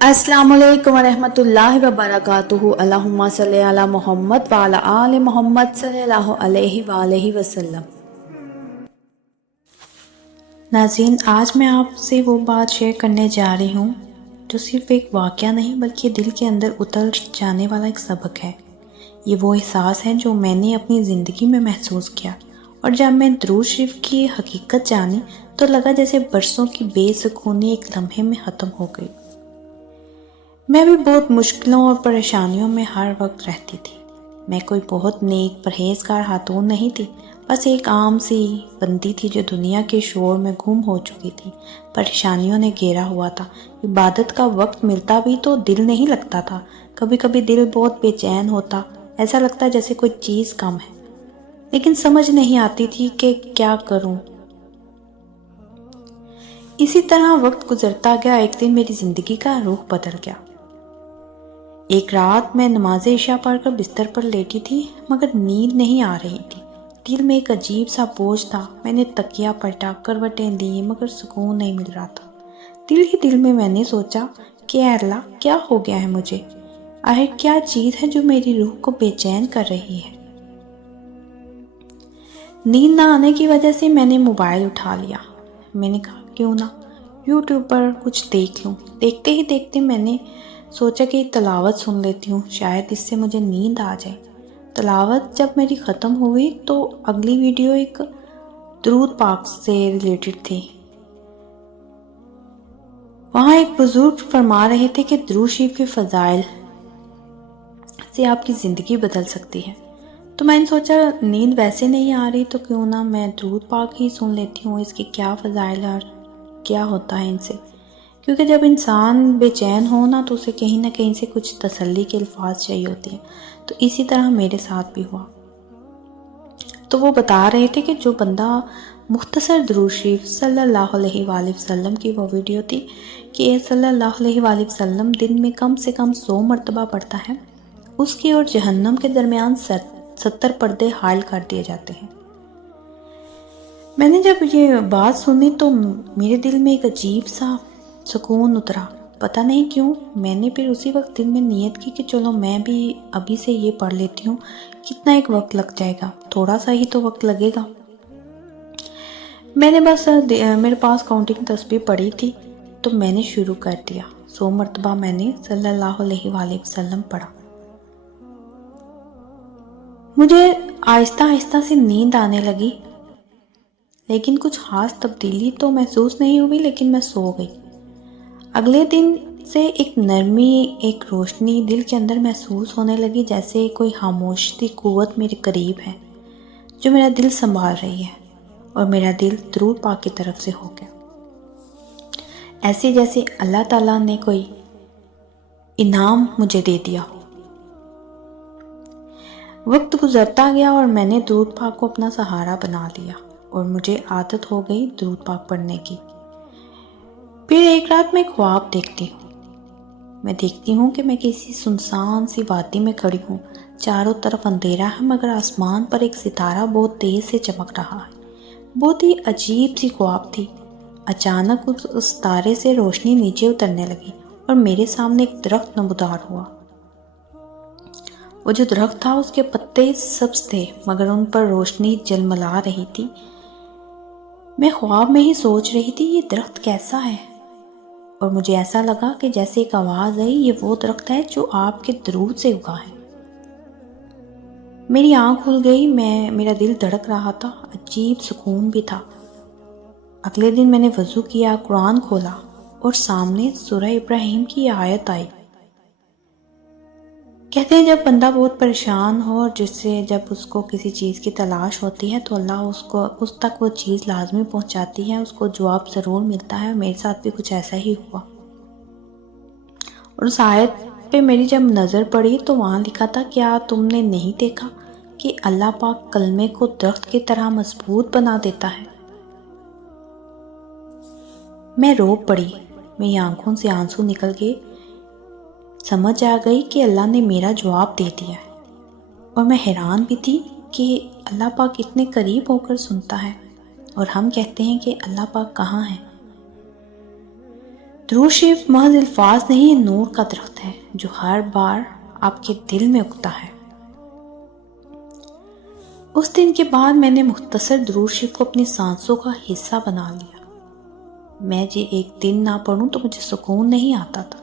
السلام علیکم ورحمۃ اللہ وبرکاتہ۔ اللہم صلی علی محمد وعلی آل محمد صلی اللہ علیہ وآلہ وسلم۔ ناظرین، آج میں آپ سے وہ بات شیئر کرنے جا رہی ہوں جو صرف ایک واقعہ نہیں بلکہ دل کے اندر اتر جانے والا ایک سبق ہے۔ یہ وہ احساس ہے جو میں نے اپنی زندگی میں محسوس کیا، اور جب میں درود شریف کی حقیقت جانی تو لگا جیسے برسوں کی بے سکونی ایک لمحے میں ختم ہو گئی۔ میں بھی بہت مشکلوں اور پریشانیوں میں ہر وقت رہتی تھی۔ میں کوئی بہت نیک پرہیزگار خاتون نہیں تھی، بس ایک عام سی بندی تھی جو دنیا کے شور میں گم ہو چکی تھی۔ پریشانیوں نے گھیرا ہوا تھا، عبادت کا وقت ملتا بھی تو دل نہیں لگتا تھا، کبھی کبھی دل بہت بے چین ہوتا، ایسا لگتا جیسے کوئی چیز کم ہے، لیکن سمجھ نہیں آتی تھی کہ کیا کروں۔ اسی طرح وقت گزرتا گیا، ایک دن میری زندگی کا رخ بدل گیا۔ ایک رات میں نماز عشاء پڑھ کر بستر پر لیٹی تھی، مگر نیند نہیں آ رہی تھی۔ دل میں ایک عجیب سا بوجھ تھا۔ میں نے تکیہ پلٹا، کروٹیں لی، مگر سکون نہیں مل رہا تھا۔ دل ہی دل میں نے سوچا کہ اے اللہ، کیا ہو گیا ہے مجھے؟ آخر کیا چیز ہے جو میری روح کو بے چین کر رہی ہے؟ نیند نہ آنے کی وجہ سے میں نے موبائل اٹھا لیا۔ میں نے کہا کیوں نہ یوٹیوب پر کچھ دیکھ لوں۔ دیکھتے ہی دیکھتے میں نے سوچا کہ تلاوت سن لیتی ہوں، شاید اس سے مجھے نیند آ جائے۔ تلاوت جب میری ختم ہوئی تو اگلی ویڈیو ایک درود پاک سے ریلیٹڈ تھی۔ وہاں ایک بزرگ فرما رہے تھے کہ درود شریف کے فضائل سے آپ کی زندگی بدل سکتی ہے۔ تو میں نے سوچا نیند ویسے نہیں آ رہی تو کیوں نہ میں درود پاک ہی سن لیتی ہوں، اس کے کیا فضائل اور کیا ہوتا ہے ان سے، کیونکہ جب انسان بے چین ہو نا تو اسے کہیں نہ کہیں سے کچھ تسلی کے الفاظ چاہیے ہوتے ہیں۔ تو اسی طرح میرے ساتھ بھی ہوا۔ تو وہ بتا رہے تھے کہ جو بندہ مختصر درود شریف صلی اللہ علیہ وآلہ وسلم کی وہ ویڈیو تھی کہ صلی اللہ علیہ وآلہ وسلم دن میں کم سے کم 100 مرتبہ پڑھتا ہے، اس کی اور جہنم کے درمیان 70 پردے حائل کر دیے جاتے ہیں۔ میں نے جب یہ بات سنی تو میرے دل میں ایک عجیب سا سکون اترا۔ پتہ نہیں کیوں میں نے پھر اسی وقت دل میں نیت کی کہ چلو میں بھی ابھی سے یہ پڑھ لیتی ہوں، کتنا ایک وقت لگ جائے گا، تھوڑا سا ہی تو وقت لگے گا۔ میں نے بس میرے پاس کاؤنٹنگ تسبیح پڑھی تھی تو میں نے شروع کر دیا۔ 100 مرتبہ میں نے صلی اللہ علیہ وآلہ وسلم پڑھا۔ مجھے آہستہ آہستہ سے نیند آنے لگی، لیکن کچھ خاص تبدیلی تو محسوس نہیں ہوئی، لیکن میں سو گئی۔ اگلے دن سے ایک نرمی، ایک روشنی دل کے اندر محسوس ہونے لگی، جیسے کوئی خاموش سی قوت میرے قریب ہے جو میرا دل سنبھال رہی ہے، اور میرا دل درود پاک کی طرف سے ہو گیا، ایسے جیسے اللہ تعالیٰ نے کوئی انعام مجھے دے دیا ہو۔ وقت گزرتا گیا اور میں نے درود پاک کو اپنا سہارا بنا لیا، اور مجھے عادت ہو گئی درود پاک پڑھنے کی۔ پھر ایک رات میں خواب دیکھتی ہوں۔ میں دیکھتی ہوں کہ میں کسی سنسان سی وادی میں کھڑی ہوں، چاروں طرف اندھیرا ہے، مگر آسمان پر ایک ستارہ بہت تیز سے چمک رہا ہے۔ بہت ہی عجیب سی خواب تھی۔ اچانک اس ستارے سے روشنی نیچے اترنے لگی اور میرے سامنے ایک درخت نمودار ہوا۔ وہ جو درخت تھا اس کے پتے سبز تھے، مگر ان پر روشنی جلملا رہی تھی۔ میں خواب میں ہی سوچ رہی تھی یہ درخت کیسا ہے، اور مجھے ایسا لگا کہ جیسے ایک آواز آئی، یہ وہ درخت ہے جو آپ کے درود سے اگا ہے۔ میری آنکھ کھل گئی، میرا دل دھڑک رہا تھا، عجیب سکون بھی تھا۔ اگلے دن میں نے وضو کیا، قرآن کھولا اور سامنے سورہ ابراہیم کی آیت آئی۔ کہتے ہیں جب بندہ بہت پریشان ہو اور جب اس کو کسی چیز کی تلاش ہوتی ہے تو اللہ اس تک وہ چیز لازمی پہنچاتی ہے، اس کو جواب ضرور ملتا ہے، اور میرے ساتھ بھی کچھ ایسا ہی ہوا۔ اور اس آیت پہ میری جب نظر پڑی تو وہاں لکھا تھا، کیا تم نے نہیں دیکھا کہ اللہ پاک کلمے کو درخت کی طرح مضبوط بنا دیتا ہے؟ میں رو پڑی، میری آنکھوں سے آنسو نکل گئے۔ سمجھ آ گئی کہ اللہ نے میرا جواب دے دیا ہے، اور میں حیران بھی تھی کہ اللہ پاک اتنے قریب ہو کر سنتا ہے، اور ہم کہتے ہیں کہ اللہ پاک کہاں ہے۔ درود شریف محض الفاظ نہیں، یہ نور کا درخت ہے جو ہر بار آپ کے دل میں اگتا ہے۔ اس دن کے بعد میں نے مختصر درود شریف کو اپنی سانسوں کا حصہ بنا لیا۔ میں ایک دن نہ پڑھوں تو مجھے سکون نہیں آتا تھا۔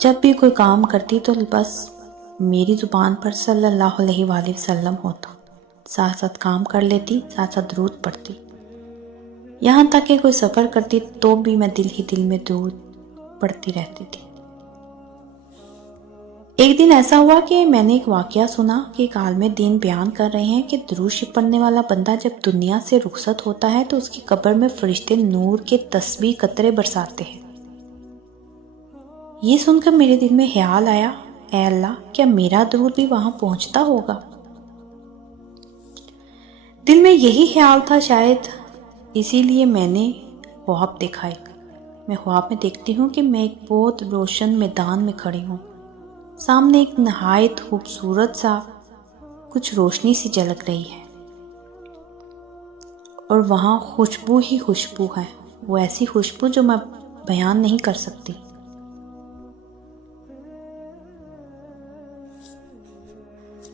جب بھی کوئی کام کرتی تو بس میری زبان پر صلی اللہ علیہ وآلہ وسلم ہوتا، ساتھ ساتھ کام کر لیتی، ساتھ ساتھ درود پڑھتی۔ یہاں تک کہ کوئی سفر کرتی تو بھی میں دل ہی دل میں درود پڑھتی رہتی تھی۔ ایک دن ایسا ہوا کہ میں نے ایک واقعہ سنا کہ ایک عالم دین بیان کر رہے ہیں کہ درود شریف پڑھنے والا بندہ جب دنیا سے رخصت ہوتا ہے تو اس کی قبر میں فرشتے نور کے تسبیح قطرے برساتے ہیں۔ یہ سن کر میرے دل میں خیال آیا، اے اللہ، کیا میرا درود بھی وہاں پہنچتا ہوگا؟ دل میں یہی خیال تھا، شاید اسی لیے میں نے خواب دیکھا۔ میں خواب میں دیکھتی ہوں کہ میں ایک بہت روشن میدان میں کھڑی ہوں، سامنے ایک نہایت خوبصورت سا کچھ روشنی سی جھلک رہی ہے، اور وہاں خوشبو ہی خوشبو ہے، وہ ایسی خوشبو جو میں بیان نہیں کر سکتی۔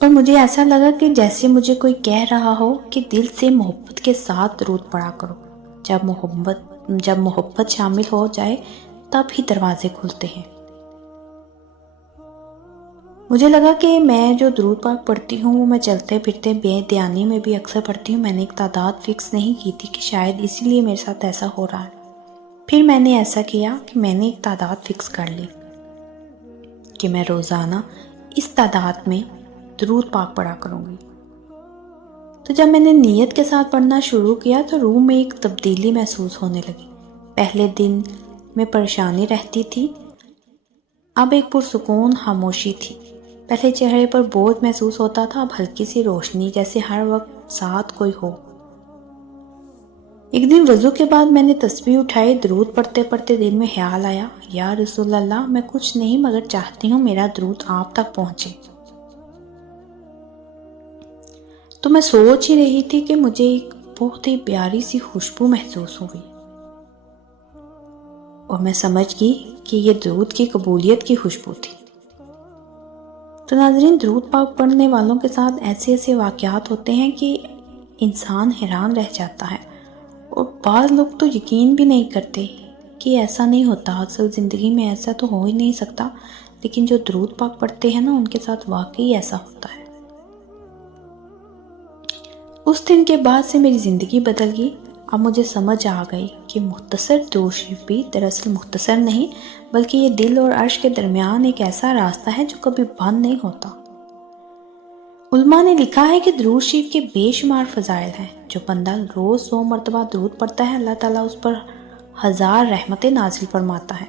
اور مجھے ایسا لگا کہ جیسے مجھے کوئی کہہ رہا ہو کہ دل سے محبت کے ساتھ درود پڑھا کرو، جب محبت شامل ہو جائے تب ہی دروازے کھلتے ہیں۔ مجھے لگا کہ میں جو درود پاک پڑھتی ہوں وہ میں چلتے پھرتے بے دھیانی میں بھی اکثر پڑھتی ہوں۔ میں نے ایک تعداد فکس نہیں کی تھی کہ شاید اسی لیے میرے ساتھ ایسا ہو رہا ہے۔ پھر میں نے ایسا کیا کہ میں نے ایک تعداد فکس کر لی کہ میں روزانہ اس تعداد میں درود پاک پڑھا کروں گی۔ تو جب میں نے نیت کے ساتھ پڑھنا شروع کیا تو روح میں ایک تبدیلی محسوس ہونے لگی۔ پہلے دن میں پریشانی رہتی تھی، اب ایک پرسکون خاموشی تھی۔ پہلے چہرے پر بوجھ محسوس ہوتا تھا، اب ہلکی سی روشنی، جیسے ہر وقت ساتھ کوئی ہو۔ ایک دن وضو کے بعد میں نے تسبیح اٹھائی، درود پڑھتے پڑھتے دل میں خیال آیا، یا رسول اللہ، میں کچھ نہیں مگر چاہتی ہوں میرا درود آپ تک پہنچے۔ تو میں سوچ ہی رہی تھی کہ مجھے ایک بہت ہی پیاری سی خوشبو محسوس ہوئی، اور میں سمجھ گئی کہ یہ درود کی قبولیت کی خوشبو تھی۔ تو ناظرین، درود پاک پڑھنے والوں کے ساتھ ایسے واقعات ہوتے ہیں کہ انسان حیران رہ جاتا ہے، اور بعض لوگ تو یقین بھی نہیں کرتے کہ ایسا نہیں ہوتا، اصل زندگی میں ایسا تو ہو ہی نہیں سکتا، لیکن جو درود پاک پڑھتے ہیں نا ان کے ساتھ واقعی ایسا ہوتا ہے۔ اس دن کے بعد سے میری زندگی بدل گئی۔ اب مجھے سمجھ آ گئی کہ مختصر درود شریف بھی دراصل مختصر نہیں، بلکہ یہ دل اور عرش کے درمیان ایک ایسا راستہ ہے جو کبھی بند نہیں ہوتا۔ علماء نے لکھا ہے کہ درود شریف کے بے شمار فضائل ہیں۔ جو بندہ روز 100 مرتبہ درود پڑھتا ہے، اللہ تعالیٰ اس پر 1000 رحمتیں نازل فرماتا ہے۔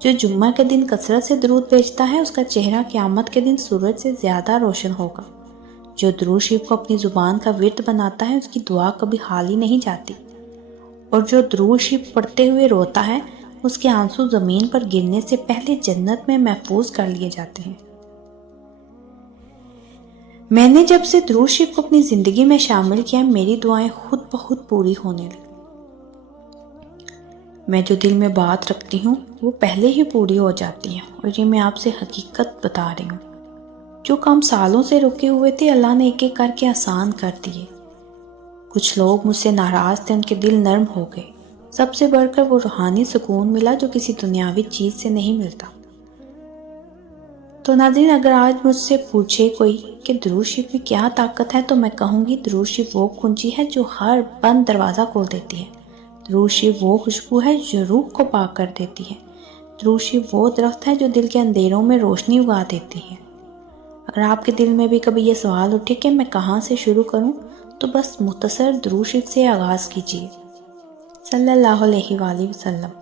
جو جمعہ کے دن کثرت سے درود بھیجتا ہے، اس کا چہرہ قیامت کے دن سورج سے زیادہ روشن ہوگا۔ جو درود شریف کو اپنی زبان کا ورد بناتا ہے، اس کی دعا کبھی خالی نہیں جاتی۔ اور جو درود شریف پڑھتے ہوئے روتا ہے، اس کے آنسو زمین پر گرنے سے پہلے جنت میں محفوظ کر لیے جاتے ہیں۔ میں نے جب سے درود شریف کو اپنی زندگی میں شامل کیا، میری دعائیں خود بخود پوری ہونے لگی۔ میں جو دل میں بات رکھتی ہوں وہ پہلے ہی پوری ہو جاتی ہیں، اور یہ میں آپ سے حقیقت بتا رہی ہوں۔ جو کام سالوں سے رکے ہوئے تھے، اللہ نے ایک ایک کر کے آسان کر دیے۔ کچھ لوگ مجھ سے ناراض تھے، ان کے دل نرم ہو گئے۔ سب سے بڑھ کر وہ روحانی سکون ملا جو کسی دنیاوی چیز سے نہیں ملتا۔ تو ناظرین، اگر آج مجھ سے پوچھے کوئی کہ درود شریف میں کیا طاقت ہے، تو میں کہوں گی درود شریف وہ کنجی ہے جو ہر بند دروازہ کھول دیتی ہے۔ درود شریف وہ خوشبو ہے جو روح کو پاک کر دیتی ہے۔ درود شریف وہ درخت ہے جو دل کے اندھیروں میں روشنی اگا دیتی ہے۔ اگر آپ کے دل میں بھی کبھی یہ سوال اٹھے کہ میں کہاں سے شروع کروں، تو بس مختصر درود شریف سے آغاز کیجیے، صلی اللہ علیہ وآلہ وسلم۔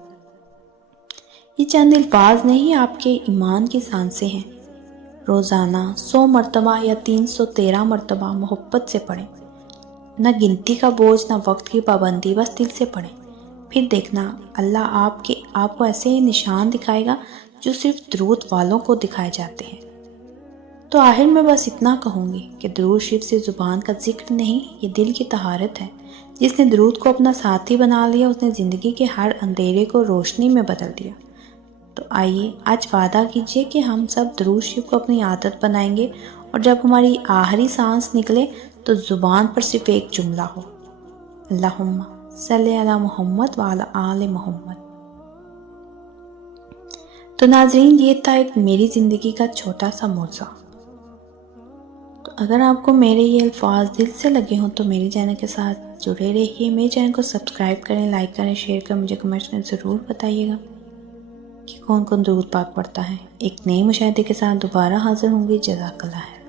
یہ چند الفاظ نہیں، آپ کے ایمان کی سانسیں ہیں۔ روزانہ 100 مرتبہ یا 313 مرتبہ محبت سے پڑھیں، نہ گنتی کا بوجھ نہ وقت کی پابندی، بس دل سے پڑھیں۔ پھر دیکھنا اللہ آپ کو ایسے نشان دکھائے گا جو صرف درود والوں کو دکھائے جاتے ہیں۔ تو آخر میں بس اتنا کہوں گی کہ درود شریف سے زبان کا ذکر نہیں، یہ دل کی طہارت ہے۔ جس نے درود کو اپنا ساتھی بنا لیا اس نے زندگی کے ہر اندھیرے کو روشنی میں بدل دیا۔ تو آئیے آج وعدہ کیجئے کہ ہم سب درود شریف کو اپنی عادت بنائیں گے، اور جب ہماری آخری سانس نکلے تو زبان پر صرف ایک جملہ ہو، اللہم صلی علی محمد وعلی آل محمد۔ تو ناظرین، یہ تھا ایک میری زندگی کا چھوٹا سا موضوع۔ تو اگر آپ کو میرے یہ الفاظ دل سے لگے ہوں تو میرے چینل کے ساتھ جڑے رہیے، میرے چینل کو سبسکرائب کریں، لائک کریں، شیئر کریں، مجھے کمنٹس میں ضرور بتائیے گا کہ کون کون درود پاک پڑھتا ہے۔ ایک نئے مشاہدے کے ساتھ دوبارہ حاضر ہوں گی۔ جزاک اللہ ہے۔